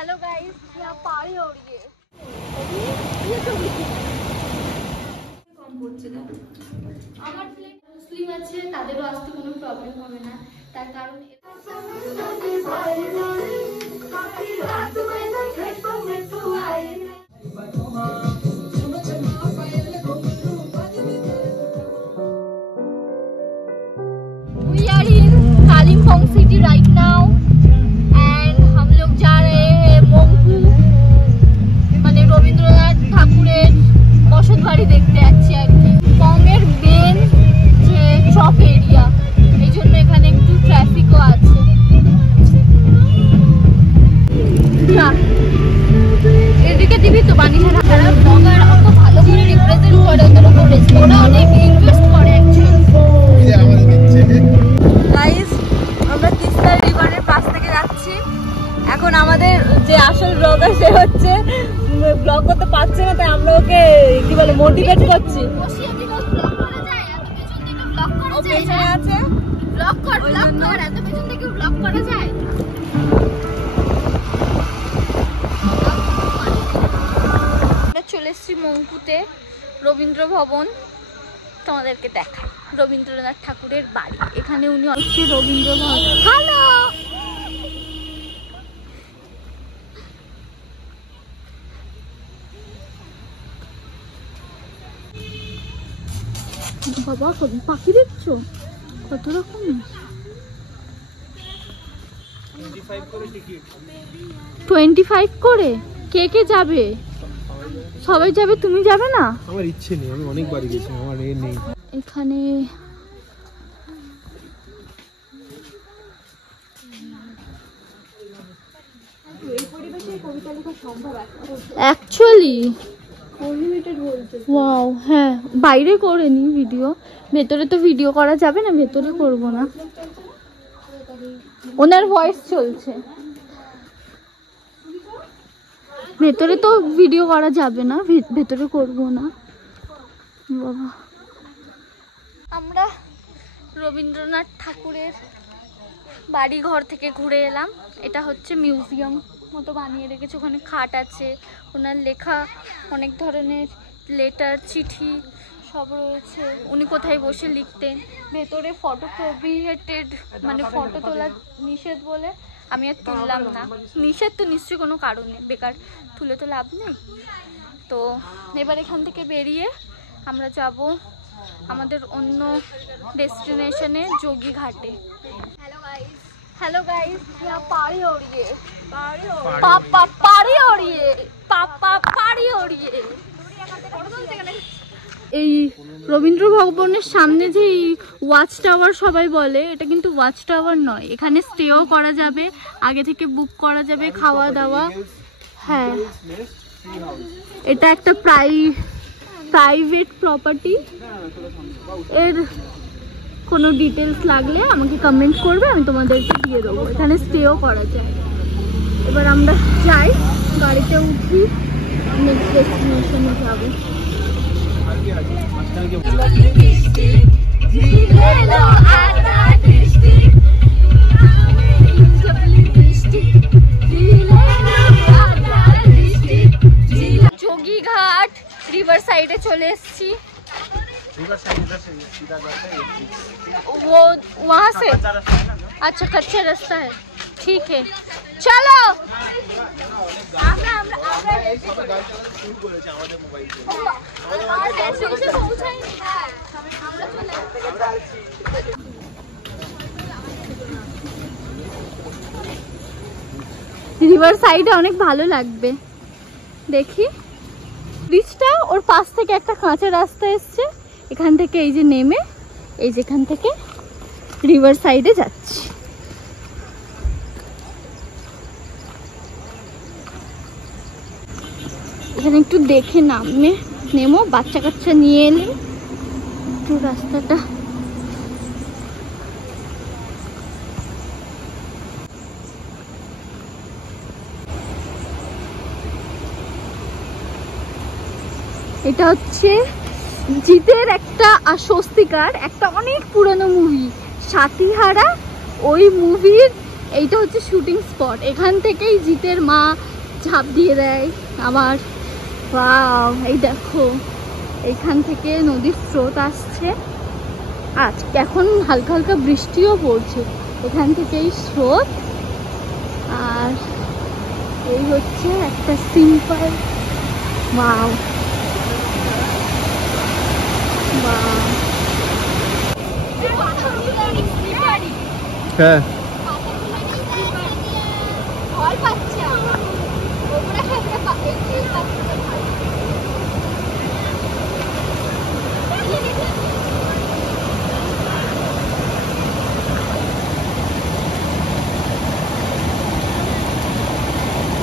Hello guys, यहाँ पहाड़ी हो रही है। কম পড়ছে না। আমার ফ্ল্যাট মুসলিম আছে, তাদেরও আসতে কোনো প্রবলেম হবে না, তার কারণ We are in Kalimpong city right now and हम लोग जा रहे हैं মংপু, মানে রবীন্দ্রনাথ ঠাকুরের বসত বাড়ি দেখতে যাচ্ছি আর কি। পংয়ের মেন যে ট্রপ এরিয়া, এই জন্য এখানে একটু ট্রাফিকও আছে। এদিকে দিবি তো বানিয়ে যারা ব্লগার অত ভালো করে রিপ্রেজেন্ট করে, ওরা অনেক ইনভেস্ট করে গাইস। আমরা তিস্তা রিভারের পাশ থেকে যাচ্ছি। এখন আমাদের যে আসল ব্লগার সে হচ্ছে ব্লগ করতে পারছে না, তাই আমরা ওকে কি বলে মোটিভেট করছি। চলে এসেছি মংপুতে, রবীন্দ্র ভবন। তোমাদেরকে দেখা রবীন্দ্রনাথ ঠাকুরের বাড়ি, এখানে উনি হচ্ছে রবীন্দ্র ভবন। হ্যালো বাবা, পাখি দেখছো কত রকম। 25 করে কে কে যাবে? সবাই যাবে, তুমি যাবে না? আমার ইচ্ছে নেই, আমি অনেকবার গেছি, আমার এ নেই। এখানে অ্যাকচুয়ালি ওয়াও, হ্যাঁ বাইরে করে নি ভিডিও, ভেতরে তো ভিডিও করা যাবে না, ভেতরে করব না। ওনার ভয়েস চলছে, ভেতরে তো ভিডিও করা যাবে না, ভেতরে করব না বাবা। আমরা রবীন্দ্রনাথ ঠাকুরের বাড়ি ঘর থেকে ঘুরে এলাম। এটা হচ্ছে মিউজিয়াম মতো বানিয়ে রেখেছে, ওখানে খাট আছে, ওনার লেখা অনেক ধরনের লেটার চিঠি সব রয়েছে, উনি কোথায় বসে লিখতেন। ভেতরে ফটো প্রোহিবিটেড, মানে ফটো তোলা নিষেধ বলে আমি আর তুললাম না। নিষেধ তো নিশ্চয়ই কোনো কারণে, বেকার তুলে তো লাভ নেই। তো এবার এখান থেকে বেরিয়ে আমরা যাব আমাদের অন্য ডেস্টিনেশনে, যোগীঘাটে। हेलो गाइस, यहाँ पहाड़ी हो रही है, पापा पहाड़ी हो रही है, पापा पहाड़ी हो रही है। এই রবীন্দ্র ভবনের সামনে যে ওয়াচ টাওয়ার সবাই বলে, এটা কিন্তু ওয়াচ টাওয়ার নয়, এখানে স্টেও করা যাবে, আগে থেকে বুক করা যাবে, খাওয়া দাওয়া। হ্যাঁ, এটা একটা প্রাইভেট প্রপার্টি। এর কোনো ডিটেলস লাগলে আমাকে কমেন্ট করবে, আমি তোমাদেরকে দিয়ে দেবো। এখানে স্টেও করা যায়। এবার আমরা যাই, গাড়িতে উঠি, নেক্সট ডেস্টিনেশনে যাবো। যোগীঘাট রিভার সাইডে চলে এসেছি। वो वहाँ से अच्छा कच्चा रास्ता है, ठीक है चलो। রিভার সাইডে অনেক ভালো লাগবে, দেখি ব্রিজটা, ওর পাশ থেকে একটা কাঁচা রাস্তা এসছে, এখান থেকে এই যে নেমে এই যেখান থেকে রিভার সাইডে যাচ্ছি। এখানে একটু দেখে নেমো, বাচ্চা কাচ্চা নিয়ে এলে একটু রাস্তাটা। এটা হচ্ছে জিতের একটা স্বস্তিকার, একটা অনেক পুরনো মুভি সাথীহারা, ওই মুভির এইটা হচ্ছে শুটিং স্পট। এখান থেকেই জিতের মা ঝাঁপ দিয়ে দেয় আবার। ওয়াও, এই দেখো এখান থেকে নদীর স্রোত আসছে। আজ এখন হালকা হালকা বৃষ্টিও পড়ছে, এখান থেকেই স্রোত। আর এই হচ্ছে একটা সিম্পল ওয়াও ওয়াও। হ্যাঁ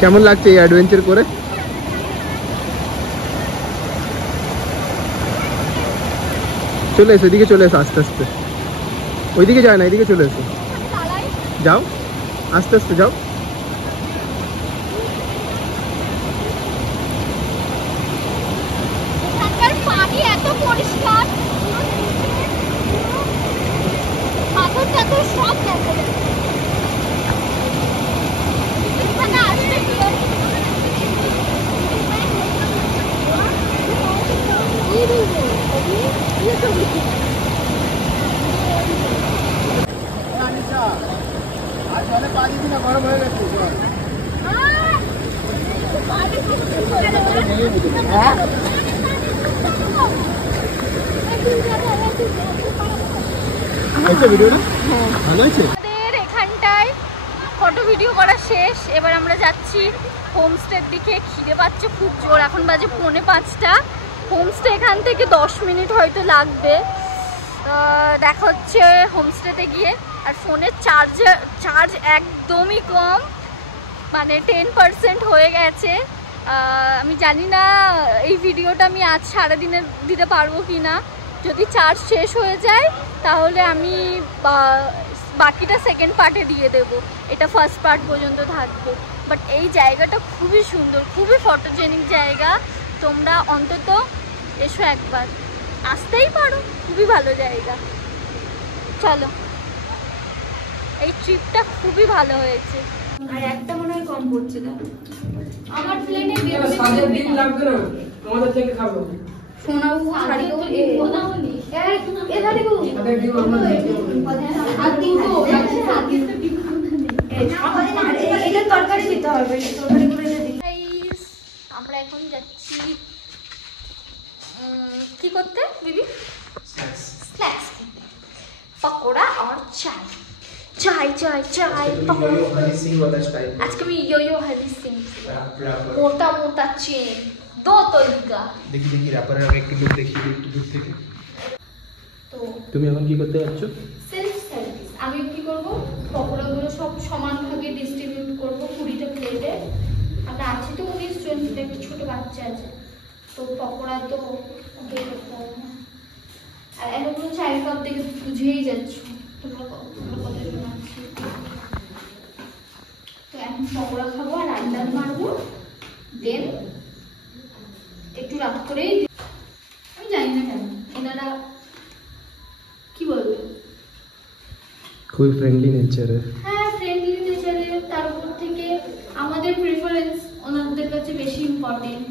কেমন লাগছে এই অ্যাডভেঞ্চার করে? চলে এসো, এদিকে চলে এসো আস্তে আস্তে। ওইদিকে যায় না, এদিকে চলে এসো। যাও আস্তে আস্তে যাও। পানি এত পরিষ্কার, পাথর টাথর সব দেখা যাচ্ছে। এখানে আসলে গরম হয়ে গেছে। আমাদের এখানটায় ফটো ভিডিও করা শেষ। এবার আমরা যাচ্ছি হোমস্টের দিকে। খিদে পাচ্ছে খুব জোর, এখন বাজে 4:45। হোমস্টে এখান থেকে 10 মিনিট হয়তো লাগবে। দেখা হচ্ছে হোমস্টেতে গিয়ে। আর ফোনের চার্জ একদমই কম, মানে 10% হয়ে গেছে। আমি জানি না এই ভিডিওটা আমি আজ সারাদিনে দিতে পারবো কি না। যদি চার্জ শেষ হয়ে যায় তাহলে আমি বাকিটা সেকেন্ড পার্টে দিয়ে দেব, এটা ফার্স্ট পার্ট পর্যন্ত থাকবে। বাট এই জায়গাটা খুবই সুন্দর, খুবই ফটোজেনিক জায়গা। তোমরা অন্তত এসো একবার, আসতেই পারো, খুবই ভালো জায়গা। চলো, এই ট্রিপটা খুবই ভালো হয়েছে। আর একটা মনে হয় কম পড়ছে না আমার প্লেনে দিন লাগবে না, আমাদের থেকে খাবো। সোনাবু শাড়ি তো এধারে গো এটা তরকারি দিতে হবে, তরকারি করে দিই। আমরা এখন যাচ্ছি কি করতে দিদি? স্ন্যাক্স খেতে, পকোড়া আর চাই। চাই চাই চাই আজকে আমি ইয়ো হানি সিং, মোটা মোটা চেন, দো তলিকা। দেখি দেখি র্যাপারে আমি একটু লুক দেখি একটু দূর থেকে। তো তুমি এখন কি করতে যাচ্ছ? Self service. আমি কি করব, পকোড়াগুলো সব সমান ভাগে ডিস্ট্রিবিউট করব 20টা প্লেটে। আমরা আছি তো 19 জন, একটা ছোট বাচ্চা আছে, তো পকোড়া তো ওকে করতে হবে না। আর এখন 4 কাপ দেখে বুঝেই যাচ্ছ তোমরা কতজন আছো। তো এখন পকোড়া খাবো আর আড্ডা মারবো, দেন একটু রাত করেই। আমি জানি না কেন এনারা কি বলবে, খুবই ফ্রেন্ডলি নেচারে। হ্যাঁ ফ্রেন্ডলি নেচারে। তার উপর থেকে আমাদের প্রেফারেন্স ওনাদের কাছে বেশি ইম্পর্টেন্ট,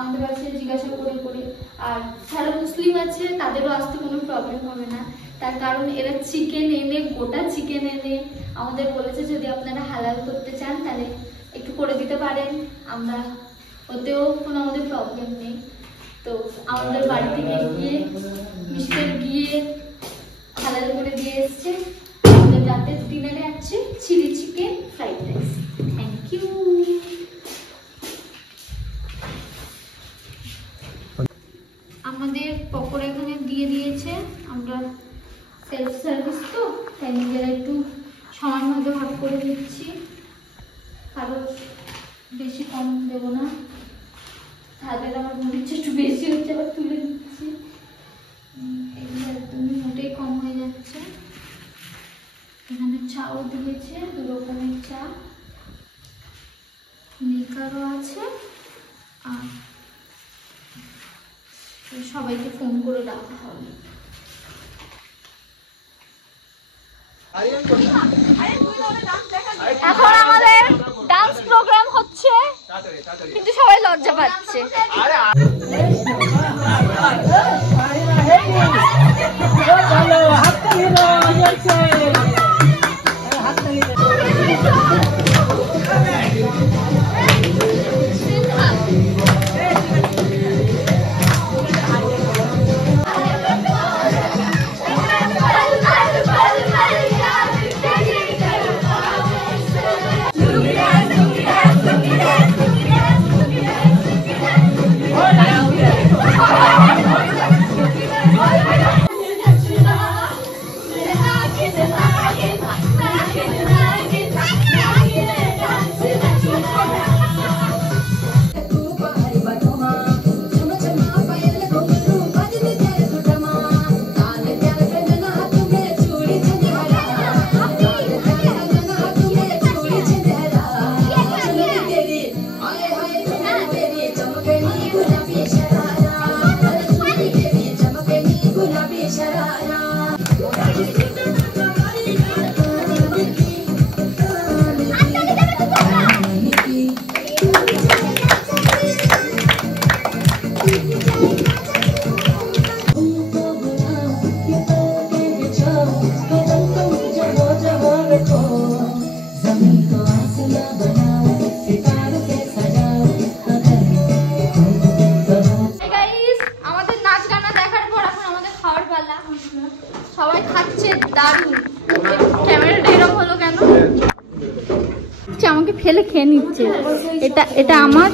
আমাদের কাছে জিজ্ঞাসা করে করে। আর যারা মুসলিম আছে তাদেরও আসতে কোনো প্রবলেম হবে না, তার কারণ এরা চিকেন এনে, গোটা চিকেন এনে আমাদের বলেছে যদি আপনারা হালাল করতে চান তাহলে একটু করে দিতে পারেন। আমরা ওতেও কোনো আমাদের প্রবলেম নেই। তো আমাদের বাড়ি থেকে গিয়ে মিস্টার গিয়ে হালাল করে দিয়ে এসছে। আমাদের রাতের ডিনারে আছে chilli chicken fried rice. Thank you. আমাদের পকোড়া এখানে দিয়ে দিয়েছে। আমরা সেলফ সার্ভিস তো তাই নিজেরা একটু সমানভাবে ভাগ করে দিচ্ছি, কারোর বেশি কম দেবো না। তাদের আমার মনে হচ্ছে একটু বেশি হচ্ছে, আবার তুলে দিচ্ছি। এগুলো একদমই মোটেই কম হয়ে যাচ্ছে। এখানে চাও দিয়েছে, 2 রকমের চা, লিকারও আছে। আর সবাইকে ফোন করে ডাকা হবে। এখন আমাদের ডান্স প্রোগ্রাম হচ্ছে। যাচ্ছে। সবাই খাচ্ছে, দারুণ। ক্যামেরাটা এরকম হলো কেন? আমাকে ফেলে খেয়ে নিচ্ছে। এটা আমার,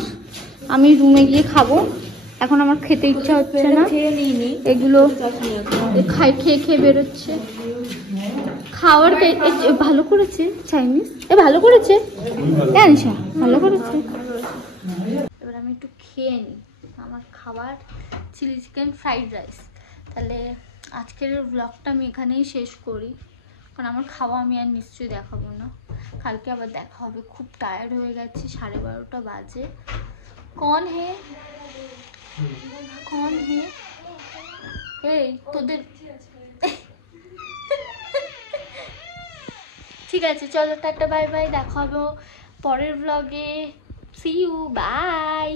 আমি রুমে গিয়ে খাবো। এখন আমার খেতে ইচ্ছা হচ্ছে না, এগুলো খেয়ে খেয়ে বেরোচ্ছে। খাওয়ার ভালো করেছে চাইনিজ, ভালো করেছে, ভালো করেছে। এবার আমি একটু খেয়ে নিই আমার খাবার, চিলি চিকেন ফ্রাইড রাইস। তাহলে আজকের ব্লগটা আমি এখানেই শেষ করি, কারণ আমার খাওয়া আমি আর নিশ্চয়ই দেখাবো না। কালকে আবার দেখা হবে। খুব টায়ার্ড হয়ে গেছি, 12:30 বাজে। কন হে এই তোদের ঠিক আছে, চলো টাটা বাই বাই, দেখা হবে পরের ব্লগে। See you, by.